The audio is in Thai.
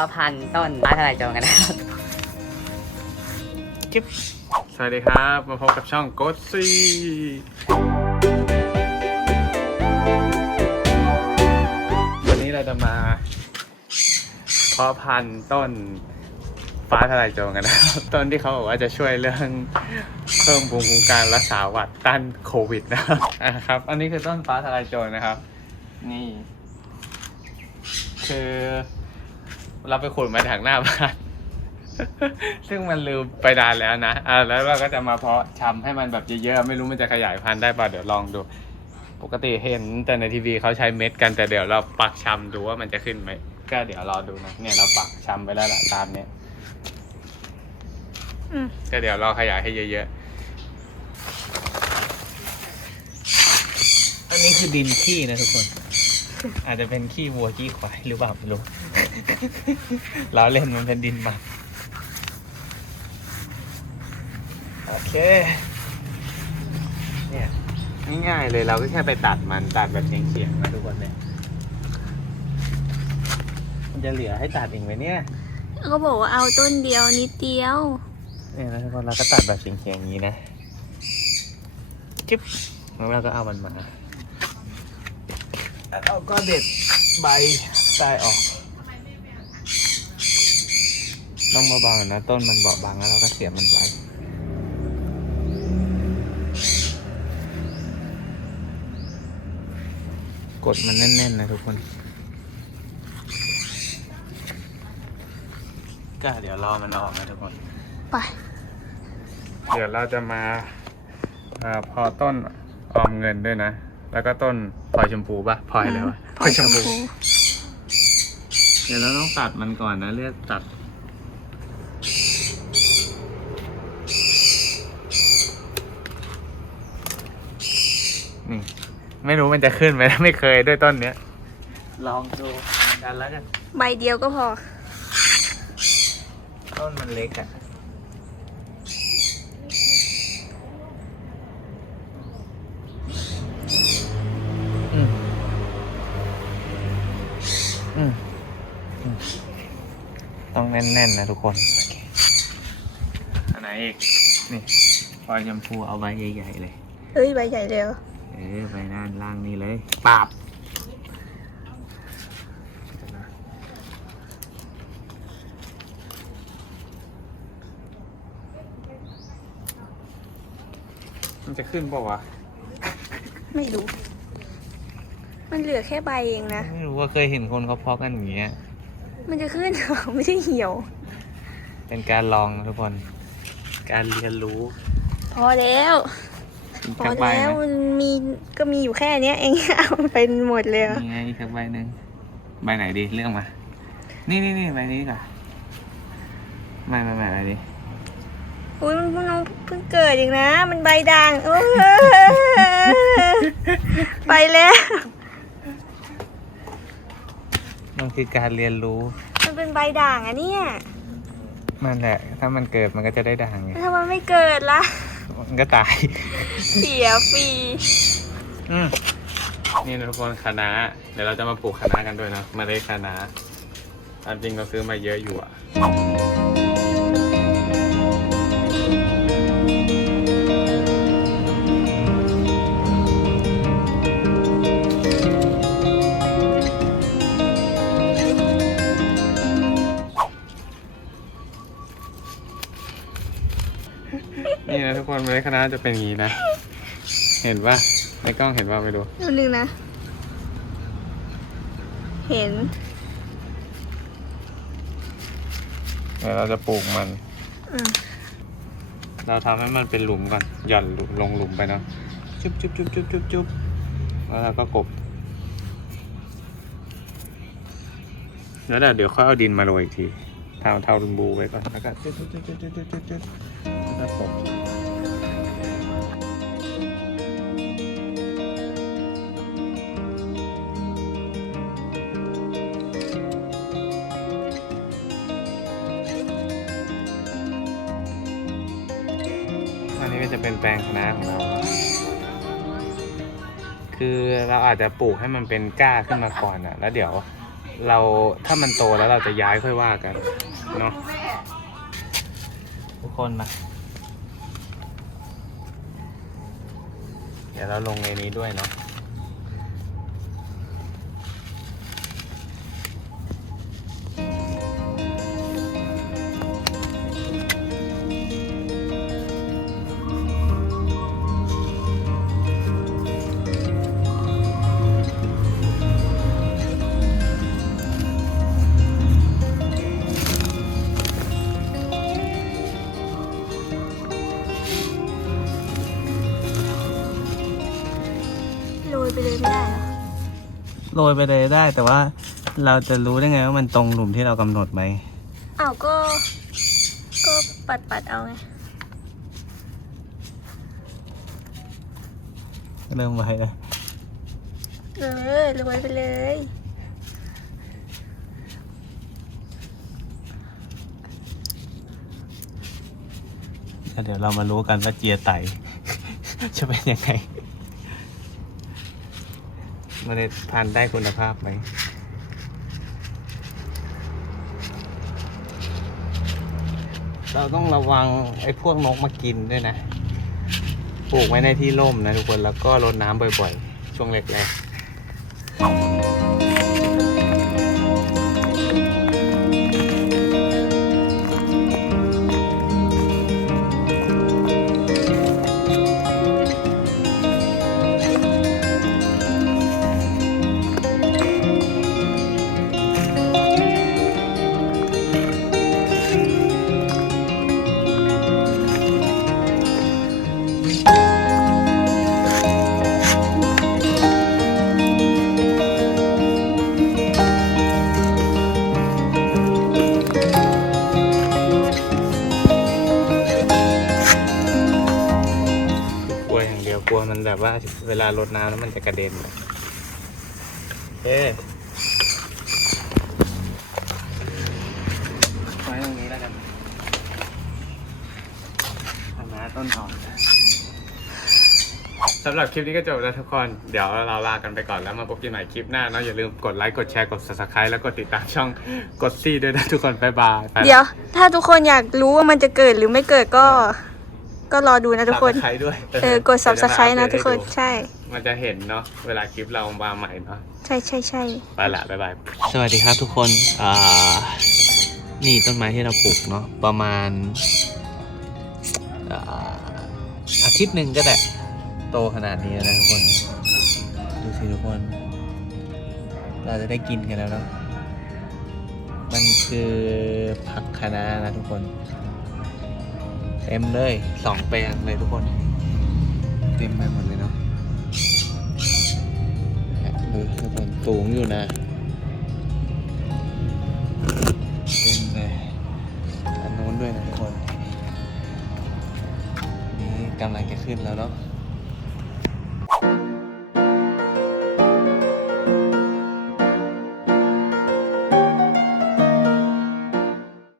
ก็พันต้นฟ้าทลายโจรกันนะครับจิ๊บสวัสดีครับ มาพบกับช่องโกซี่วันนี้เราจะมาเพาะพันธุ์ต้นฟ้าทลายโจรกันนะครับ ต้นที่เขาบอกว่าจะช่วยเรื่องเพิ่มภูมิคุ้มกันรักษาหวัดต้านโควิดนะครับอะครับ อันนี้คือต้นฟ้าทลายโจรนะครับ นี่ คือ เราไปขุดมาจากหน้าบ้าน ซึ่งมันลืมไปนานแล้วนะอ่าแล้วเราก็จะมาเพาะชำให้มันแบบเยอะๆ ไม่รู้มันจะขยายพันธุ์ได้ป่ะเดี๋ยวลองดู ปกติเห็นแต่ในทีวีเขาใช้เม็ดกันแต่เดี๋ยวเราปักชำดูว่ามันจะขึ้นไหมก็เดี๋ยวรอดูนะเนี่ยเราปักชำไปแล้วแหละตามเนี้ยก็เดี๋ยวรอขยายให้เยอะๆ อันนี้คือดินขี้นะทุกคน อาจจะเป็นขี้วัวขี้ควายหรือเปล่าไม่รู้ ล้อเล่นมันเป็นดินหมันโอเค เนี่ยง่ายๆเลยเราก็แค่ไปตัดมันตัดแบบเฉียงๆนะทุกคนเนี่ยมันจะเหลือให้ตัดอีกไหมเนี่ยเขาบอกว่าเอาต้นเดียวนิดเดียว เนี่ยนะทุกคนเราก็ตัดแบบเฉียงๆอย่างนี้นะจิ๊บแล้วเราก็เอามันมาแล้วเราก็เด็ดใบใต้ออก ต้องเบาๆหน่อยนะ ต้นมันเบาบางแล้วเราก็เสียบมันไว้กดมันแน่นๆนะทุกคนก็เดี๋ยวรอมันออกนะทุกคน ไปๆเดี๋ยวเราจะมาอ่าเพอต้นออมเงินด้วยนะ แล้วก็ต้นพลอยชมพูป่ะพลอยเลยวะพลอยชมพู เดี๋ยวเราต้องตัดมันก่อนนะ เลือกตัด นี่ ไม่รู้มันจะขึ้นไหมไม่เคยด้วยต้นเนี้ย ลองดูกันแล้วกันใบเดียวก็พอ ต้นมันเล็กอะ่ะอืมอืมอืมต้องแน่นๆนะทุกคนอันไหนอีก นี่ปลอยชมพูเอาใบใหญ่ๆเลยเฮ้ยใบใหญ่เดียว เออใบด้านล่างนี่เลยปาบมันจะขึ้นเปล่าวะ ไม่รู้ มันเหลือแค่ใบเองนะ ไม่รู้ว่าเคยเห็นคนเขาเพาะกันอย่างเงี้ย มันจะขึ้นเหรอ ไม่ใช่เหี่ยว เป็นการลองนะทุกคน การเรียนรู้ พอแล้วอีก พอสักใบแล้วไหมมันมีก็มีอยู่แค่เนี้ยเองเอาไปหมดเลยเหรอนี่ไงอีกสักใบหนึ่งใบไหนดีเลือกมา นี่นี่นี่ใบนี้ก่อนไม่ไม่ไม่ใบนี้อุ้ยมันเพิ่งน้องเพิ่งเกิดเองนะ มันใบด่างโอ้ยไปแล้ว มันคือการเรียนรู้ มันเป็นใบด่างอะเนี่ยมันแหละ ถ้ามันเกิดมันก็จะได้ดังไงแล้วถ้ามันไม่เกิดล่ะ มันก็ตาย เสียฟรีอืมนี่นะทุกคนคะน้าเดี๋ยวเราจะมาปลูกคะน้ากันด้วยนะเมาได้คะน้าตามจริงเราซื้อมาเยอะอยู่อะ นี่นะทุกคนเมล็ดคะน้าจะเป็นอย่างนี้นะ เห็นว่าในกล้องเห็นว่าไม่รู้ดูหนึ่งนะ เห็นเดี๋ยวเราจะปลูกมันอืมเราทำให้มันเป็นหลุมก่อน หย่อนหลุมลงหลุมไปเนาะ จุ๊บจุ๊บจุ๊บจุ๊บจุ๊บจุ๊บแล้วเราก็กบ แล้วเดี๋ยวค่อยเอาดินมาโรยอีกทีเท่าเท่ารุนบูไว้ก่อน แล้วก็จุ๊บจุ๊บจุ๊บจุ๊บจุ๊บจุ๊บจุ๊บแล้วก็กบ จะเป็นแปลงคณะของเรา คือเราอาจจะปลูกให้มันเป็นก้าขึ้นมาก่อนอะแล้วเดี๋ยวเราถ้ามันโตแล้วเราจะย้ายค่อยว่ากันเนาะทุกคนมาเดี๋ยวเราลงในนี้ด้วยเนาะ ไปเลยไม่ได้เหรอโรยไปเลยได้แต่ว่าเราจะรู้ได้ไงว่ามันตรงหลุมที่เรากำหนดไหมอ้าวก็ ก็ปัดปัดๆเอาไงเริ่มไวแล้วเออโรยไปเลย แล้วเดี๋ยวเรามารู้กันว่าเจียไต จะเป็นยังไง เมล็ดพันธุ์ได้คุณภาพไหมเราต้องระวังไอ้พวกนกมากินด้วยนะ ปลูกไว้ในที่ร่มนะทุกคนแล้วก็รดน้ำบ่อยๆ ช่วงแรกๆ ว่าเวลารดน้ำแล้วมันจะกระเด็นเอ๊ไว้ตรงนี้แล้วกันทำน้าต้นอ่อนสำหรับคลิปนี้ก็จบแล้วทุกคน เดี๋ยวเราลากันไปก่อนแล้วมาพบกันใหม่คลิปหน้าเนาะอย่าลืมกดไลค์ กดแชร์ กด subscribe แล้วกดติดตามช่องกดซี่ด้วยนะทุกคน บ๊ายบายไปเดี๋ยว ถ้าทุกคนอยากรู้ว่ามันจะเกิดหรือไม่เกิดก็ ก็รอดูนะทุกคน Subscribe ด้วยเออกด subscribe นะทุกคน ใช่ มันจะเห็นเนาะเวลาคลิปเรามาใหม่เนาะใช่ใช่ใช่ไปละบ๊ายบายสวัสดีครับทุกคนอ่านี่ต้นไม้ที่เราปลูกเนาะประมาณอ่าอาทิตย์หนึ่งก็ได้โตขนาดนี้แล้วนะทุกคน ดูสิทุกคน เราจะได้กินกันแล้วเนาะมันคือผักคะน้านะทุกคน เต็มเลยสองแปลงเลยทุกคน เต็มไปหมดเลยเนาะดูทุกคนสูงอยู่นะเต็มเลยอันนู้นด้วยนะทุกคน นี่กำลังจะขึ้นแล้วเนาะ